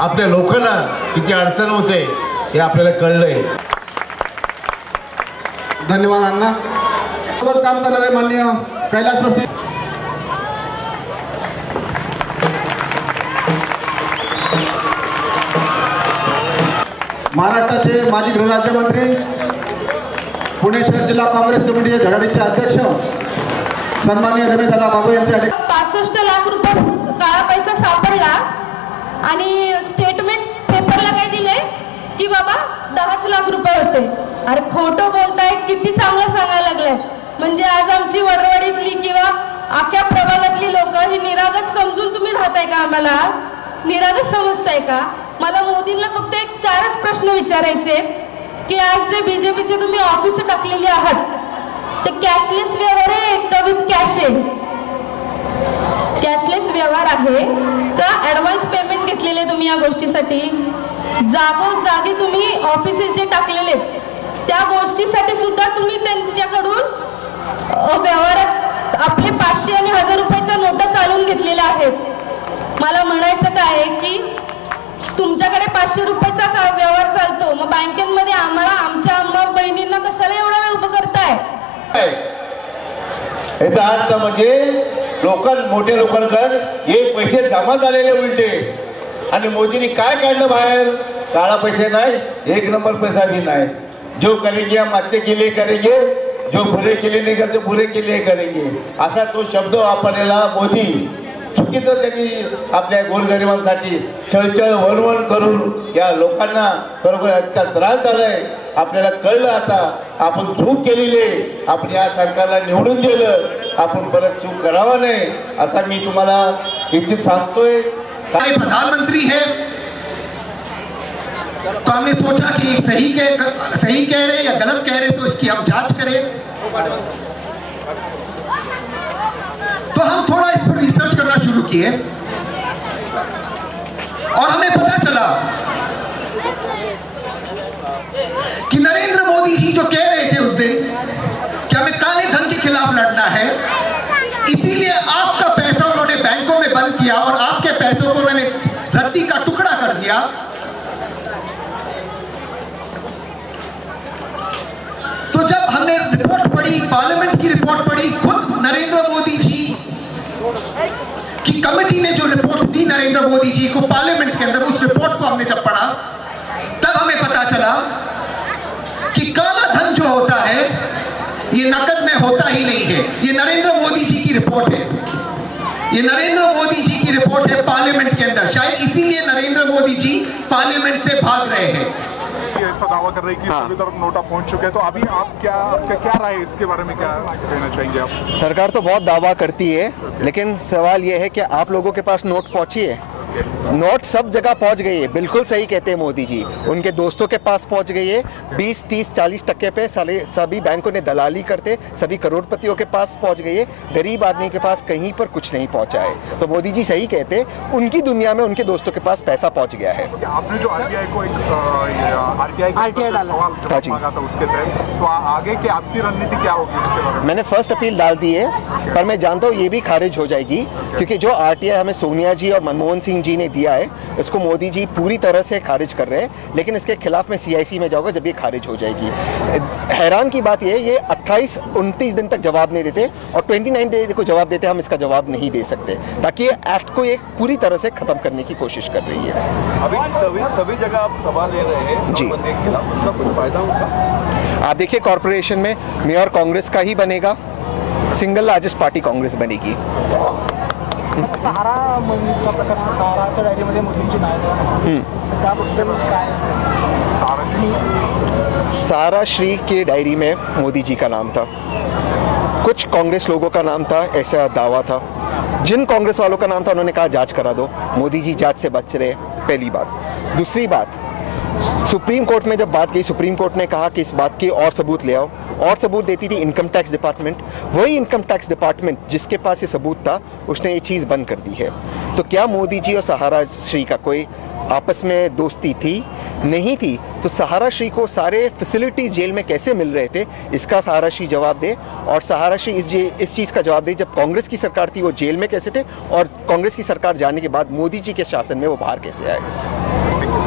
आपल्या लोकांना किती अडचण होते हे आपल्याला कळलंय. धन्यवाद अण्णा. सोबत काम करणारे माननीय कैलास प्रभू महाराष्ट्राचे माजी गृहराज्यमंत्री, पुणे शहर जिल्हा काँग्रेस कमिटीचे धडाडीचे अध्यक्ष सन्माननीय रमेशदादा बाबू यांचे 65 लाख रुपये काळा पैसा सापडला आणि स्टेटमेंट पेपरला काय दिले की बाबा 10 लाख रुपये होते. अरे खोटं बोलताय, किती चांगलं सांगायला लागलंय. म्हणजे आज आमची वडवडीतली किंवा अख्ख्या प्रभागातली लोक ही निरागस समजून तुम्ही राहताय का? आम्हाला निरागस समजताय का? मला मोदींना फक्त एक 4च प्रश्न विचारायचे की आज जे बीजेपीचे तुम्ही ऑफिस टाकलेले आहात ते कॅशलेस व्यवहार आहे का विथ कॅश आहे? कॅशलेस व्यवहार आहे का ॲडव्हान्स पेमेंट घेतलेले तुम्ही या गोष्टीसाठी? जागोजागी तुम्ही ऑफिसेस जे टाकलेले त्या गोष्टीसाठी सुद्धा तुम्ही त्यांच्याकडून व्यवहारात आपले 500 आणि 1000 रुपयाच्या नोटा चालून घेतलेल्या आहेत. मला म्हणायचं काय आहे की तुमच्याकडे 500 रुपयाचा व्यवहार चालतो, मग बँकेमध्ये आम्हाला आमच्या अम्मा बहिणींना कशाला एवढा वेळ उभं करताय? याचा अर्थ म्हणजे मोठ्या लोकांकडे हे पैसे जमा झालेले उलटे आणि मोदींनी काय काढलं बाहेर? काळा पैसे नाही, 1 नंबर पैसा भी नाही. जो करेंगे हम अच्छे के लिए करेंगे, जो बुरे के लिए नहीं करते बुरे के लिए करेंगे, असा तो शब्द वापरलेला मोदी चुकीचं त्यांनी आपल्या गोरगरिबांसाठी छळछळ वणवण करून या लोकांना खरोखर इतका त्रास झालाय. आपल्याला कळलं आता आपण चूक केलेली आहे. आपण या सरकारला निवडून दिलं, आपण परत चूक करावा नाही असा मी तुम्हाला इच्छित सांगतोय. प्रधानमंत्री है तो हमने सोचा कि सही कह रहे या गलत कह रहे तो इसकी हम जांच करें. तो हम थोड़ा इस पर रिसर्च करना शुरू किए और हमें पता चला कि नरेंद्र मोदी जी जो कह रहे थे उस दिन कि हमें काले धन के खिलाफ लड़ना है, इसीलिए आपका पैसा उन्होंने बैंकों में बंद किया और आपके पैसों को उन्होंने रद्दी का टुकड़ा कर दिया. तो जब हमने रिपोर्ट पढ़ी, पार्लियामेंट की रिपोर्ट पढ़ी, खुद नरेंद्र मोदी जी की कमेटी ने जो रिपोर्ट दी नरेंद्र मोदी जी को पार्लियामेंट के अंदर, उस रिपोर्ट को हमने जब पढ़ा तब हमें पता चला कि काला धन जो होता है ये नकद में होता ही नहीं है. ये नरेंद्र मोदी जी की रिपोर्ट है, ये नरेंद्र मोदी जी की रिपोर्ट है पार्लियामेंट के अंदर. शायद इसीलिए नरेंद्र मोदी जी पार्लियामेंट से भाग रहे हैं. ऐसा दावा कर रहे हैं कि सभी तरफ नोटा पहुंच चुके हैं, तो अभी आप क्या राय है इसके बारे में, क्या कहना चाहेंगे आप? सरकार तो बहुत दावा करती है, लेकिन सवाल यह है कि आप लोगों के पास नोट पहुंची है? नोट सब जगह पहुंच गई है. बिल्कुल सही कहते हैं मोदी जी, उनके दोस्तों के पास पहुंच गई है. 20, 30, 40% पे सभी बैंकों ने दलाली करते सभी करोड़पतियों के पास पहुंच गई है. गरीब आदमी के पास कहीं पर कुछ नहीं पहुंचा है. तो मोदी जी सही कहते, उनकी दुनिया में उनके दोस्तों के पास पैसा पहुंच गया है. आपने जो आरटीआई को सवाल मांगा था उसके तहत, तो आगे की आपकी रणनीति क्या होगी इसके बारे में? मैंने फर्स्ट अपील डाल दी है, पर मैं जानता हूँ ये भी खारिज हो जाएगी, क्योंकि जो आरटीआई हमें सोनिया जी और मनमोहन सिंह जी ने दिया है इसको मोदी जी पूरी तरह से खारिज कर रहे हैं. लेकिन इसके खिलाफ मैं सीआईसी में जाऊंगा जब ये खारिज हो जाएगी. हैरान की बात ये 28-29 दिन तक जवाब नहीं देते और 29 डे को जवाब देते, हम इसका जवाब नहीं दे सकते, ताकि ये एक्ट को एक पूरी तरह से खत्म करने की कोशिश कर रही है. अभी सभी जगह आप सभा ले रहे हैं जी, उसका कुछ फायदा होगा? आप देखिए कॉर्पोरेशन में मेयर कांग्रेस का ही बनेगा, सिंगल लार्जेस्ट पार्टी कांग्रेस बनेगी. सहाराच्या डायरीमध्ये मोदींची नाव सारा श्री के डायरी में मोदी जी का नाम था, कुछ कांग्रेस लोगों का नाम था, ऐसा दावा था. जिन कांग्रेस वालों का नाम था उन्होंने कहा जांच करा दो. मोदी जी जांच से बच रहे, पहली बात. दूसरी बात, सुप्रीम कोर्ट में जब बात की, सुप्रीम कोर्ट ने कहा कि इस बात की और सबूत ले आओ. और सबूत देती थी इनकम टैक्स डिपार्टमेंट। वही इनकम टैक्स डिपार्टमेंट जिसके पास ये सबूत था उसने ये चीज़ बंद कर दी है। तो क्या मोदी जी और सहारा श्री का कोई आपस में दोस्ती थी? नहीं थी। तो सहारा श्री को सारे फैसिलिटीज़ जेल में कैसे मिल रहे थे, इसका सहारा श्री जवाब दे। और सहारा श्री इस चीज़ का जवाब दे, जब कांग्रेस की सरकार थी वो जेल में कैसे थे, और कांग्रेस की सरकार जाने के बाद मोदी जी के शासन में वो बाहर कैसे आए।